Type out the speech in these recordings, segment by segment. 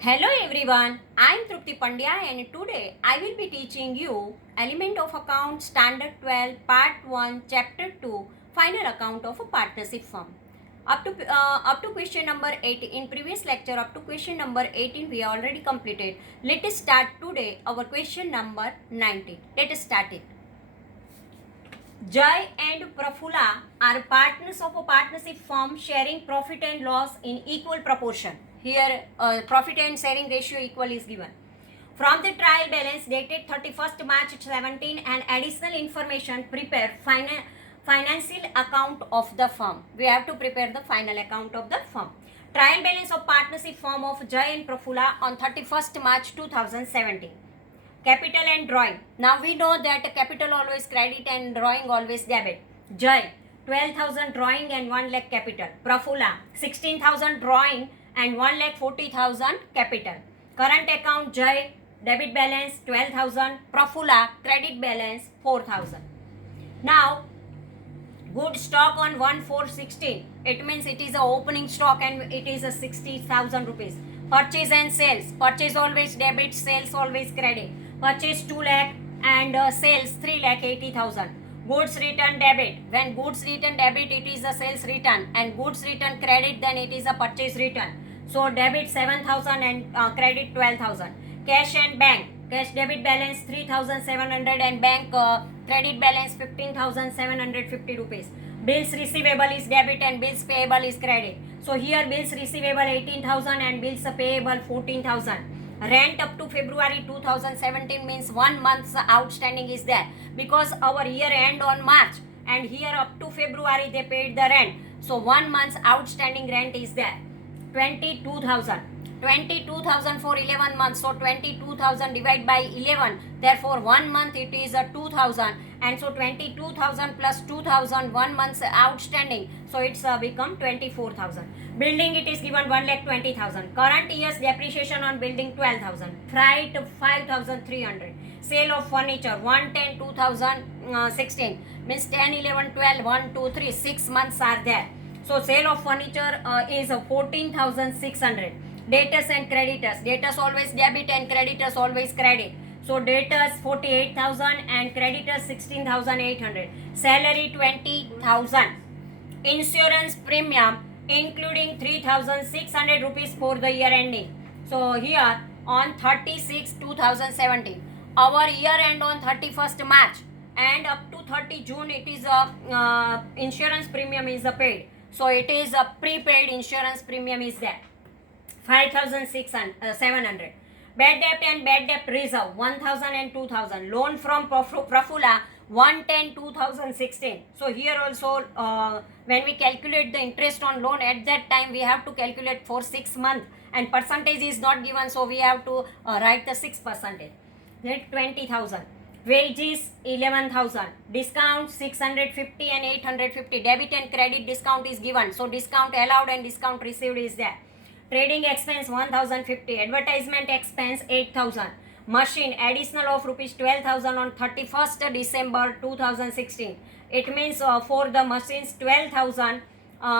Hello everyone, I am Trupti Pandya and today I will be teaching you Element of Account Standard 12 Part 1 Chapter 2 Final Account of a Partnership Firm. Up to question number 18 in previous lecture up to question number 18 we already completed. Let us start today our question number 19. Let us start it. Jai and Prafula are partners of a partnership firm sharing profit and loss in equal proportion. Here, profit and sharing ratio equal is given. From the trial balance dated 31st March 17 and additional information, prepare financial account of the firm. We have to prepare the final account of the firm. Trial balance of partnership firm of Jai and Prafula on 31st March 2017. Capital and drawing. Now we know that capital always credit and drawing always debit. Jai 12,000 drawing and 1 lakh capital. Prafula 16,000 drawing and 1,40,000 capital. Current account Jai debit balance 12,000. Prafula credit balance 4,000. Now good stock on 1/4/16. It means it is a opening stock and it is a 60,000 rupees. Purchase and sales. Purchase always debit, sales always credit. Purchase 2 lakh and sales 3,80,000. Goods return debit. When goods return debit, it is a sales return, and goods return credit, then it is a purchase return. So debit 7,000 and credit 12,000. Cash and bank. Cash debit balance 3,700 and bank credit balance 15,750 rupees. Bills receivable is debit and bills payable is credit. So here bills receivable 18,000 and bills payable 14,000. Rent up to February 2017 means 1 month's outstanding is there, because our year end on March and here up to February they paid the rent. So 1 month's outstanding rent is there. 22,000. 22,000 for 11 months. So 22,000 divided by 11. Therefore 1 month it is a 2,000. And so 22,000 plus 2,000 1 month's outstanding. So it's become 24,000. Building it is given 1,20,000. Current year's depreciation on building 12,000. Freight 5,300. Sale of furniture 1/10/2016 means 10, 11, 12, 1, 2, 3, 6 months are there. So sale of furniture is 14,600. Debtors and creditors. Debtors always debit and creditors always credit. So debtors 48,000 and creditors 16,800. Salary 20,000. Insurance premium including 3,600 rupees for the year ending. So here on 36/2017. Our year end on 31st March and up to 30 June it is insurance premium is paid. So it is a prepaid insurance premium is there. 5,700. Bad debt and bad debt reserve 1,000 and 2,000. Loan from Prafula 1/10/2016. So here also when we calculate the interest on loan at that time we have to calculate for 6 months and percentage is not given, so we have to write the 6%. Then 20,000. Wages 11,000. Discount 650 and 850. Debit and credit discount is given. So discount allowed and discount received is there. Trading expense 1,050. Advertisement expense 8,000. Machine additional of rupees 12,000 on 31st December 2016. It means for the machines 12,000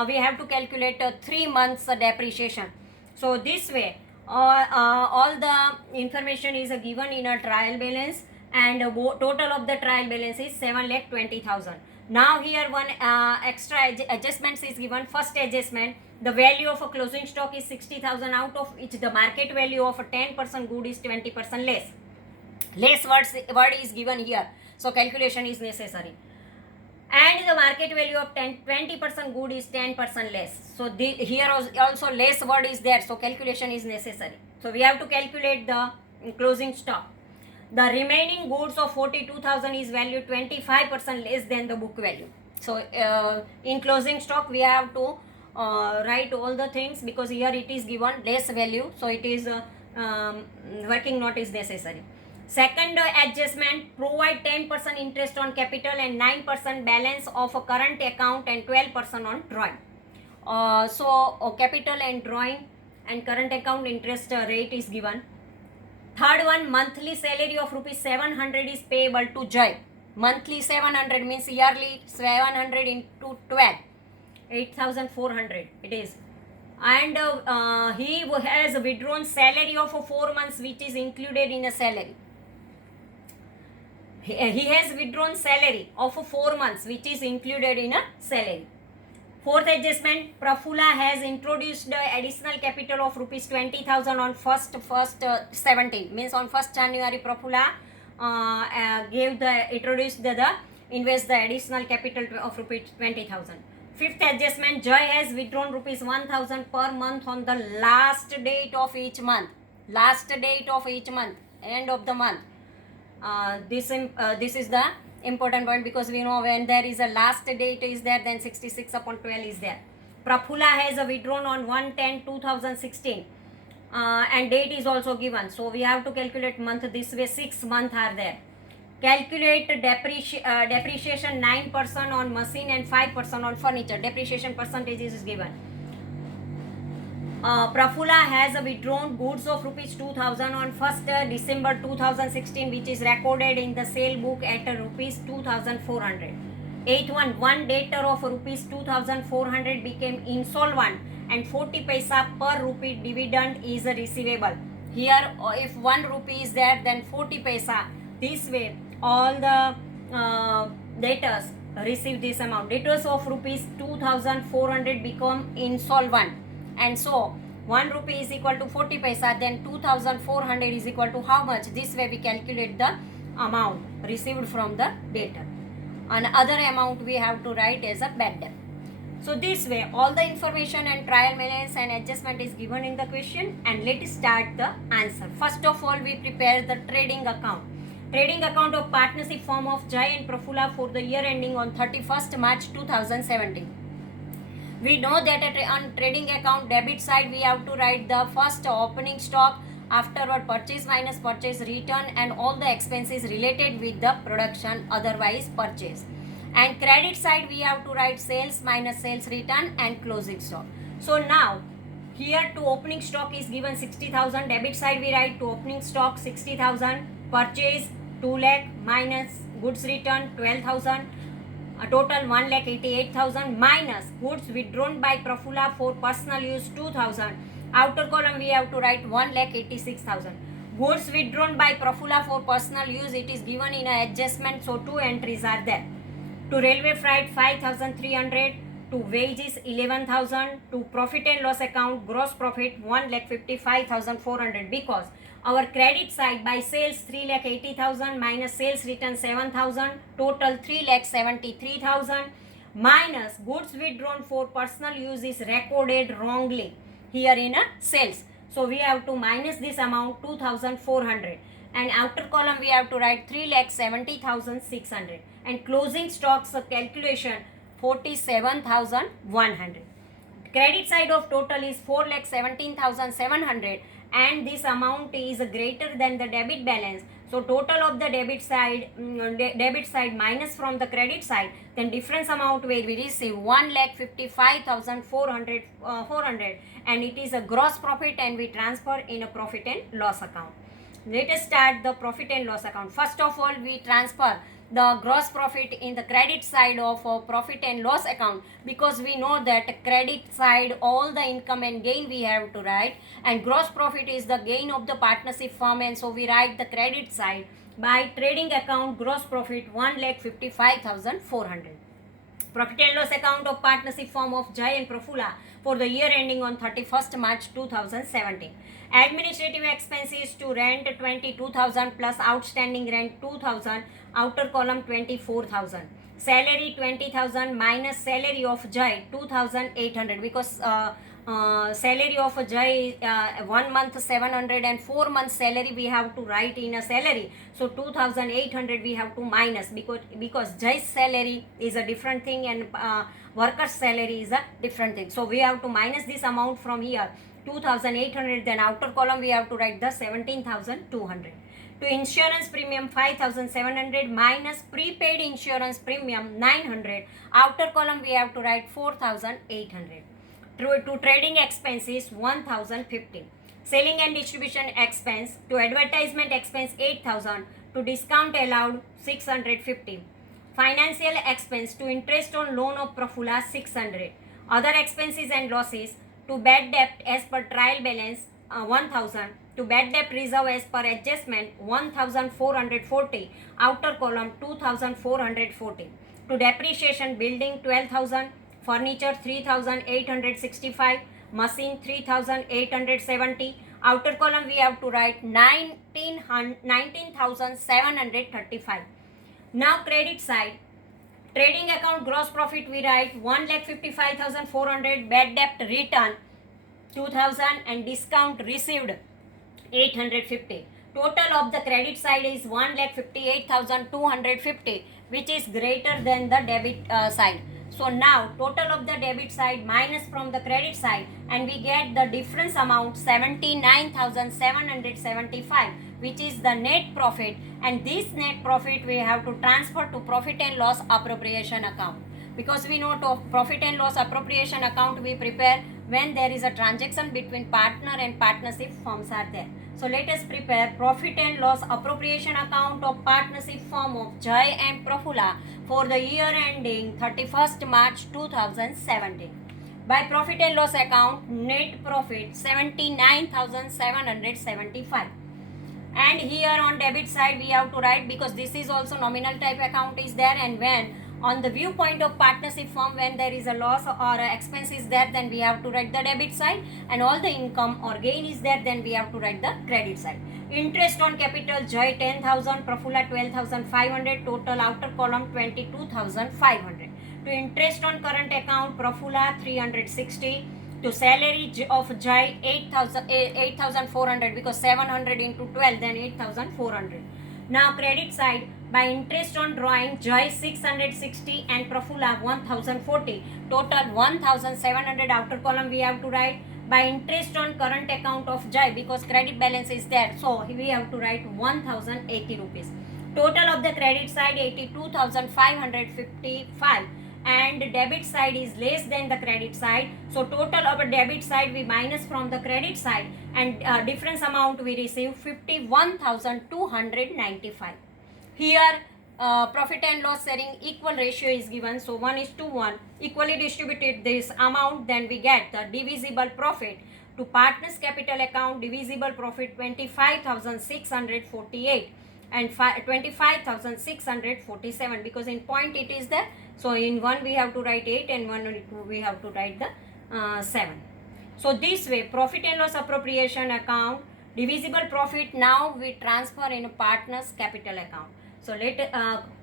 we have to calculate 3 months depreciation. So this way all the information is given in a trial balance, and total of the trial balance is 7,20,000. Now here one extra adjustments is given. First adjustment, the value of a closing stock is 60,000, out of which the market value of a 10% good is 20% less. Less word is given here, so calculation is necessary. And the market value of 20% good is 10% less. So here also less word is there, so calculation is necessary. So we have to calculate the closing stock. The remaining goods of 42,000 is valued 25% less than the book value. So in closing stock we have to write all the things, because here it is given less value, so it is working note is necessary. Second adjustment, provide 10% interest on capital and 9% balance of a current account and 12% on drawing. Capital and drawing and current account interest rate is given. Third one, monthly salary of rupees 700 is payable to Jai. Monthly 700 means yearly 700 into 12. 8,400 it is. and he has withdrawn salary of 4 months which is included in a salary. He has withdrawn salary of 4 months which is included in a salary. Fourth adjustment, Prafula has introduced the additional capital of rupees 20,000 on 1st 17, means on 1st January Prafula introduced the invest the additional capital of rupees 20,000. Fifth adjustment, Joy has withdrawn rupees 1,000 per month on the last date of each month. Last date of each month, end of the month. This is the important point, because we know when there is a last date is there, then 66 upon 12 is there. Prafula has withdrawn on 1/10/2016 and date is also given. So we have to calculate month this way. 6 months are there. Calculate depreciation 9% on machine and 5% on furniture. Depreciation percentage is given. Prafula has withdrawn goods of rupees 2,000 on 1st December 2016, which is recorded in the sale book at rupees 2,400. Eighth one debtor of rupees 2,400 became insolvent and 40 paisa per rupee dividend is receivable. Here, if 1 rupee is there, then 40 paisa. This way, all the debtors receive this amount. Debtors of rupees 2,400 become insolvent. And so 1 rupee is equal to 40 paisa, then 2,400 is equal to how much? This way we calculate the amount received from the debtor. Another amount we have to write as a bad debt. So this way all the information and trial balance and adjustment is given in the question, and let us start the answer. First of all, we prepare the trading account. Trading account of partnership firm of Jai and Prafula for the year ending on 31st March 2017. We know that on trading account debit side we have to write the first opening stock, afterward purchase minus purchase return and all the expenses related with the production otherwise purchase. And credit side we have to write sales minus sales return and closing stock. So now here to opening stock is given 60,000. Debit side we write to opening stock 60,000, purchase 2 lakh minus goods return 12,000. A total 1,88,000 minus goods withdrawn by Prafula for personal use 2,000. Outer column we have to write 1,86,000. Goods withdrawn by Prafula for personal use, it is given in a adjustment, so 2 entries are there. To railway freight 5,300, to wages 11,000, to profit and loss account gross profit 1,55,400, because our credit side by sales 3,80,000 minus sales return 7,000, total 3,73,000 minus goods withdrawn for personal use is recorded wrongly here in a sales. So we have to minus this amount 2,400, and outer column we have to write 3,70,600, and closing stocks calculation 47,100. Credit side of total is 4,17,700, and this amount is greater than the debit balance. So total of the debit side minus from the credit side, then difference amount where we receive 1,55,400, and it is a gross profit and we transfer in a profit and loss account. Let us start the profit and loss account. First of all, we transfer the gross profit in the credit side of profit and loss account, because we know that credit side all the income and gain we have to write, and gross profit is the gain of the partnership firm, and so we write the credit side by trading account gross profit 1,55,400. Profit and loss account of partnership firm of Jai and Prafula for the year ending on 31st March 2017. Administrative expenses to rent 22,000 plus outstanding rent 2,000, outer column 24,000. Salary 20,000 minus salary of Jai 2,800, because salary of Jai 1 month 700 and 4 months salary we have to write in a salary. So 2,800 we have to minus, because Jai's salary is a different thing and worker's salary is a different thing. So we have to minus this amount from here 2,800, then outer column we have to write the 17,200. To insurance premium 5,700 minus prepaid insurance premium 900, outer column we have to write 4,800. To trading expenses 1,050. Selling and distribution expense, to advertisement expense 8,000, to discount allowed 650. Financial expense, to interest on loan of Prafula 600. Other expenses and losses To bad debt as per trial balance 1000. To bad debt reserve as per adjustment 1440. Outer column 2440. To depreciation building 12,000. Furniture 3865. Machine 3870. Outer column we have to write 19,735. Now credit side. Trading account gross profit we write 1,55,400. Bad debt return 2,000 and discount received 850. Total of the credit side is 1,58,250, which is greater than the debit side. So now total of the debit side minus from the credit side, and we get the difference amount 79,775, which is the net profit, and this net profit we have to transfer to profit and loss appropriation account, because we know to profit and loss appropriation account we prepare when there is a transaction between partner and partnership firms are there. So let us prepare profit and loss appropriation account of partnership firm of Jai and Prafula for the year ending 31st March 2017. By profit and loss account, net profit 79,775. And here on debit side we have to write, because this is also nominal type account is there, and when on the viewpoint of partnership firm, when there is a loss or expense is there, then we have to write the debit side, and all the income or gain is there, then we have to write the credit side. Interest on capital, Joy 10,000, Prafula 12,500, total outer column 22,500. To interest on current account, Prafula 360. To salary of Joy 8,400, because 700 into 12, then 8,400. Now credit side, by interest on drawing, Joy 660 and Prafula 1040. Total 1700. Outer column we have to write. By interest on current account of Joy, because credit balance is there, so we have to write 1080 rupees. Total of the credit side 82,555. And debit side is less than the credit side, so total of a debit side we minus from the credit side, and difference amount we receive 51,295. Here profit and loss sharing equal ratio is given, so 1:1 equally distributed this amount, then we get the divisible profit to partners capital account. Divisible profit 25,648 and 25,647, because in point it is there, so in one we have to write 8 and one we have to write the 7. So this way profit and loss appropriation account, divisible profit now we transfer in partners capital account. So let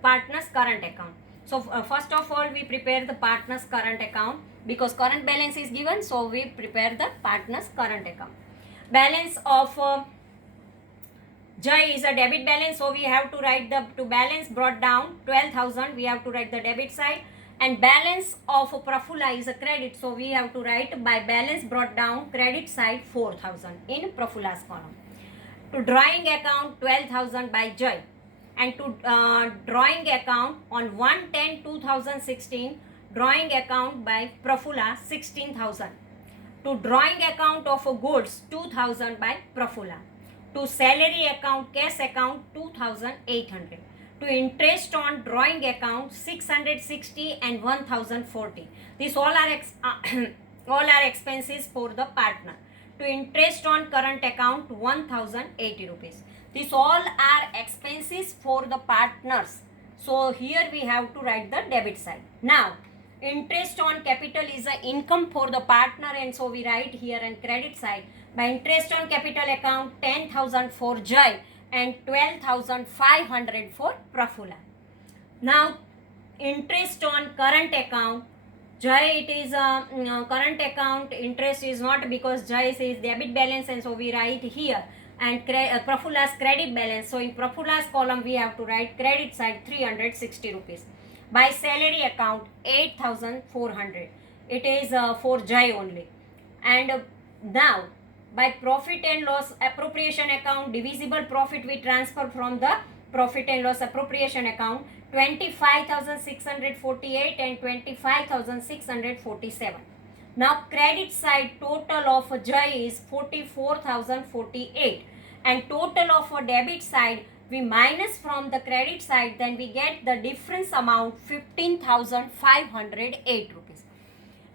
partners current account. So first of all we prepare the partners current account, because current balance is given, so we prepare the partners current account. Balance of Jai is a debit balance, so we have to write the to balance brought down 12,000, we have to write the debit side, and balance of Prafula is a credit, so we have to write by balance brought down credit side 4,000 in Prafula's column. To drawing account 12,000 by Jai, and to drawing account on 1/10/2016, drawing account by Prafula 16,000. To drawing account of goods 2,000 by Prafula. To salary account cash account 2,800. To interest on drawing account 660 and 1,040. These all are all are expenses for the partner. To interest on current account 1,080 rupees. These all are expenses for the partners. So here we have to write the debit side. Now interest on capital is an income for the partner, and so we write here and credit side. By interest on capital account 10,000 for Joy and 12,500 for Prafula. Now interest on current account, Joy it is current account, interest is not, because Joy says debit balance, and so we write here, and Prafula's credit balance. So in Prafula's column we have to write credit side 360 rupees. By salary account 8,400. It is for Joy only. And now by profit and loss appropriation account, divisible profit we transfer from the profit and loss appropriation account 25,648 and 25,647. Now credit side total of Joy is 44,048, and total of a debit side we minus from the credit side, then we get the difference amount 15,508 rupees.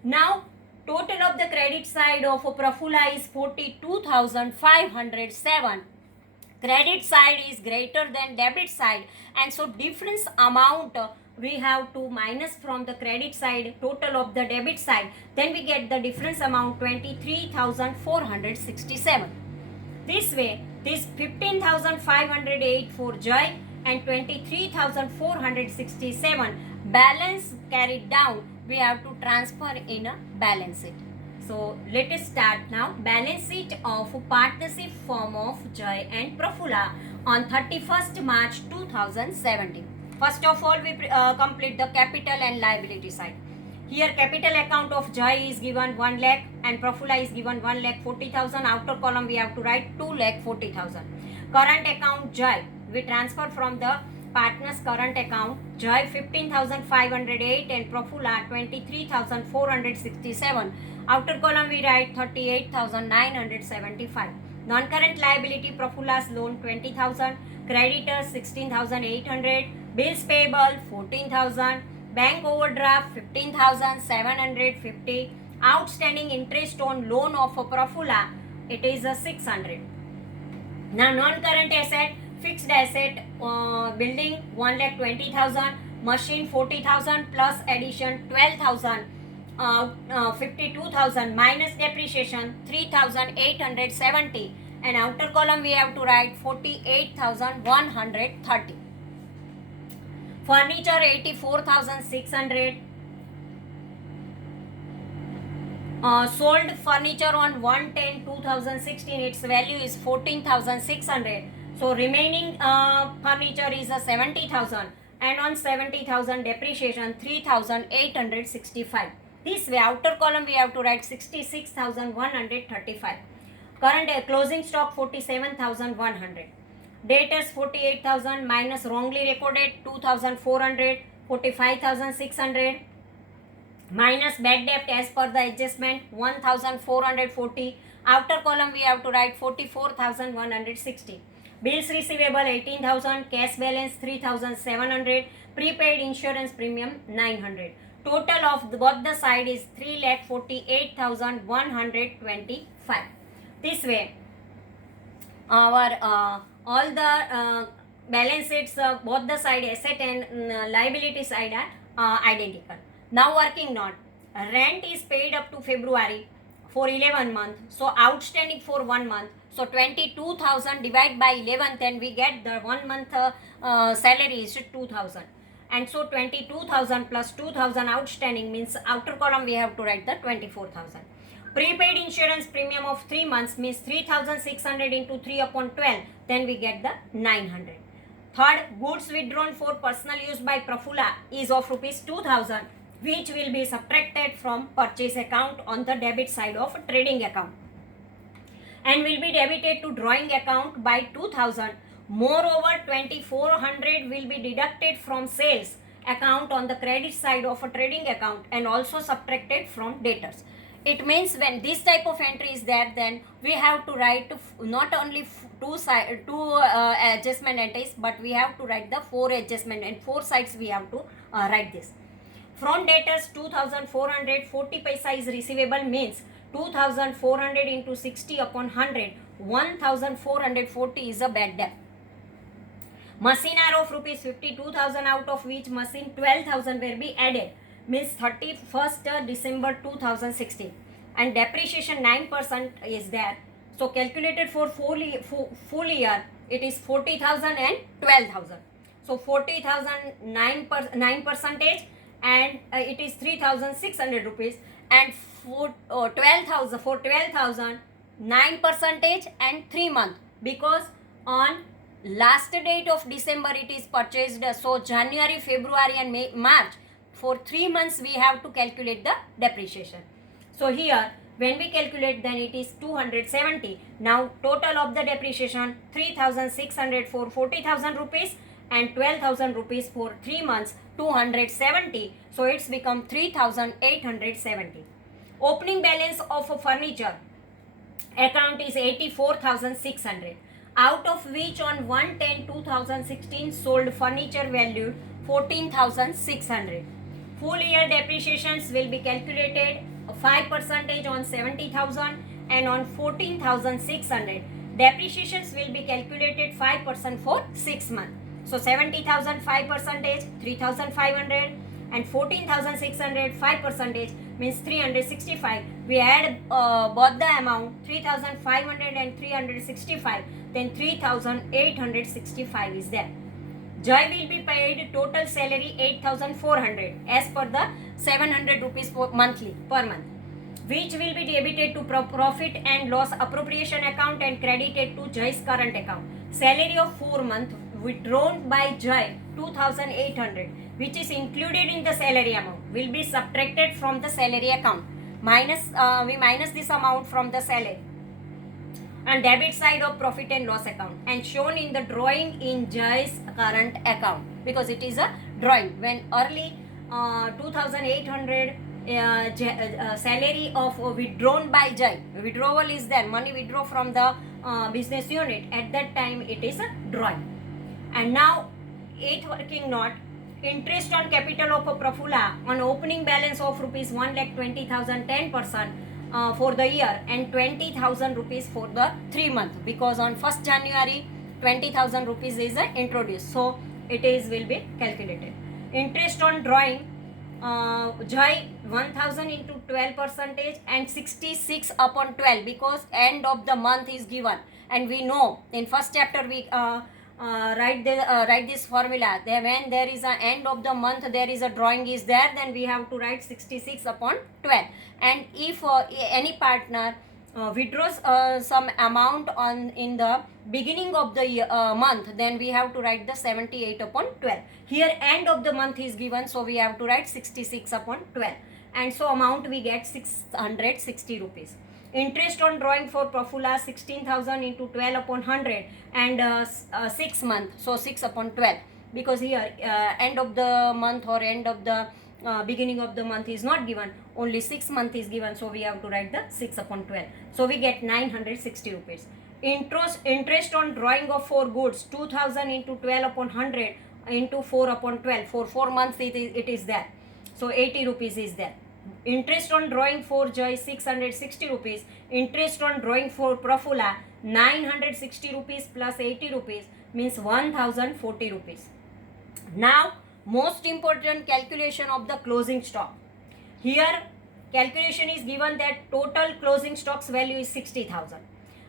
Now Total of the credit side of Prafula is 42,507. Credit side is greater than debit side, and so difference amount we have to minus from the credit side total of the debit side, then we get the difference amount 23,467. This way, this 15,508 for Joy and 23,467 balance carried down, we have to transfer in a balance sheet. So let us start now. Balance sheet of partnership firm of Joy and Prafula on 31st March 2017. First of all, we complete the capital and liability side. Here capital account of Joy is given 1 lakh and Prafula is given 1,40,000. Outer column we have to write 2,40,000. Current account Joy, we transfer from the partners current account. Joy 15,508 and Prafula 23,467. Outer column we write 38,975. Non-current liability, Prafula's loan 20,000, creditors 16,800, bills payable 14,000, bank overdraft 15,750, outstanding interest on loan of Prafula, it is 600. Now non-current asset, fixed asset, building 1,20,000, machine 40,000 plus addition 12,000, 52,000 minus depreciation 3,870, and outer column we have to write 48,130. Furniture 84,600. Sold furniture on 1/10/2016, its value is 14,600. So remaining furniture is 70,000, and on 70,000 depreciation 3,865. This way, outer column we have to write 66,135. Current closing stock 47,100. Debtors 48,000 minus wrongly recorded 2,400, 45,600 minus bad debt as per the adjustment 1,440. Outer column we have to write 44,160. Bills receivable 18,000, cash balance 3,700, prepaid insurance premium 900. Total of both the side is 3,48,125. This way, our all the balance sheets, both the side asset and liability side are identical. Now working note, rent is paid up to February for 11 months, so outstanding for 1 month, so 22,000 divided by 11, then we get the 1 month salary is 2,000, and so 22,000 plus 2,000 outstanding means outer column we have to write the 24,000. Prepaid insurance premium of 3 months means 3,600 into 3/12, then we get the 900. Third, goods withdrawn for personal use by Prafula is of rupees 2,000, which will be subtracted from purchase account on the debit side of trading account and will be debited to drawing account by 2,000. Moreover, 2,400 will be deducted from sales account on the credit side of a trading account and also subtracted from debtors. It means when this type of entry is there, then we have to write not only two adjustment entries, but we have to write the 4 adjustment, and 4 sides we have to write this. From debtors 2,400, 40 paisa is receivable means 2,400 into 60/100, 1,440 is a bad debt. Machine are of rupees 52,000, out of which machine 12,000 will be added, means 31st December 2016, and depreciation 9% is there. So calculated for full year, it is 40,000 and 12,000. So 40,000 9 percentage, and it is 3,600 rupees, and for 12,000 9 percentage and 3 months, because on last date of December it is purchased, so January, February and March, for 3 months we have to calculate the depreciation. So here when we calculate, then it is 270. Now total of the depreciation 3,600 for 40,000 rupees and 12,000 rupees for 3 months, 270. So it's become 3,870. Opening balance of a furniture account is 84,600, out of which on 1/10/2016 sold furniture valued 14,600. Full year depreciations will be calculated 5% on 70,000 and on 14,600. Depreciations will be calculated 5% for 6 months. So 70,000 5%, 3,500 and 14,600 5% means 365. We add both the amount 3,500 and 365, then 3,865 is there. Joy will be paid total salary 8,400 as per the 700 rupees monthly per month, which will be debited to profit and loss appropriation account and credited to Joy's current account. Salary of 4 months withdrawn by Joy 2,800, which is included in the salary amount, will be subtracted from the salary account. We minus this amount from the salary and debit side of profit and loss account and shown in the drawing in Joy's current account, because it is a drawing. When early 2,800 salary of withdrawn by Joy, withdrawal is there, money withdraw from the business unit, at that time it is a drawing. And now 8th working note, interest on capital of Prafula on opening balance of rupees 1,20,000 10% for the year and 20,000 rupees for the 3 months, because on 1st January 20,000 rupees is introduced, so it is will be calculated. Interest on drawing Joy 1,000 into 12% and 66 upon 12, because end of the month is given, and we know in first chapter we write this formula. When there is a end of the month, there is a drawing is there, then we have to write 66 upon 12. And if any partner withdraws some amount in the beginning of the month, then we have to write the 78 upon 12. Here end of the month is given, so we have to write 66 upon 12, and so amount we get 660 rupees. Interest on drawing for Prafula 16,000 into 12 upon 100 and 6 months, so 6 upon 12, because here end of the month or end of the beginning of the month is not given, only 6 months is given, so we have to write the 6 upon 12, so we get 960 rupees. Interest on drawing of 4 goods 2,000 into 12 upon 100 into 4 upon 12, for 4 months it is there, so 80 rupees is there. Interest on drawing for Joy 660 rupees. Interest on drawing for Prafula 960 rupees plus 80 rupees means 1,040 rupees. Now most important calculation of the closing stock. Here calculation is given that total closing stocks value is 60,000.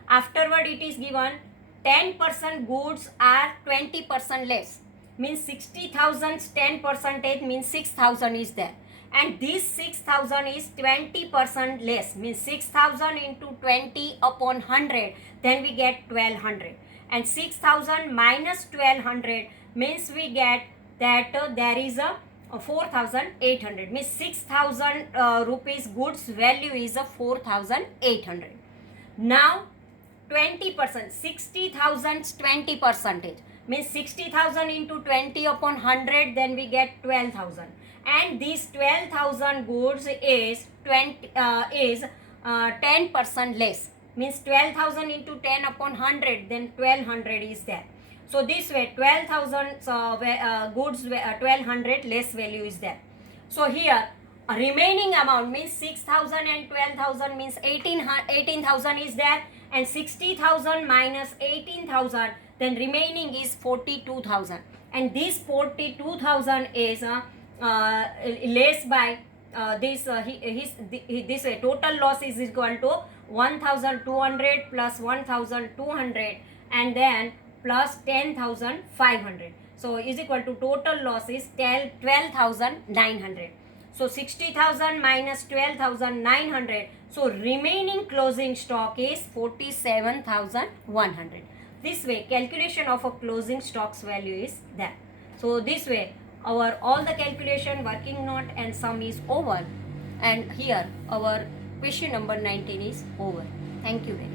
Afterward it is given 10% goods are 20% less, means 60,000 10% means 6,000 is there. And this 6,000 is 20% less, means 6,000 into 20 upon 100, then we get 1,200. And 6,000 minus 1,200 means we get that there is a 4,800, means 6,000 rupees goods value is a 4,800. Now 20%, 60,000 20% means 60,000 into 20 upon 100, then we get 12,000. And this 12,000 goods is 10% less, means 12,000 into 10 upon 100, then 1,200 is there. So this way 12,000 goods 1,200 less value is there. So here remaining amount means 6,000 and 12,000 means 18,000 is there, and 60,000 minus 18,000, then remaining is 42,000, and this 42,000 is less by this way. Total loss is equal to 1,200 plus 1,200 and then plus 10,500, so is equal to total loss is 12,900. So 60,000 minus 12,900, so remaining closing stock is 47,100. This way calculation of a closing stocks value is that. So this way our all the calculation, working note and sum is over, and here our question number 19 is over. Thank you very much.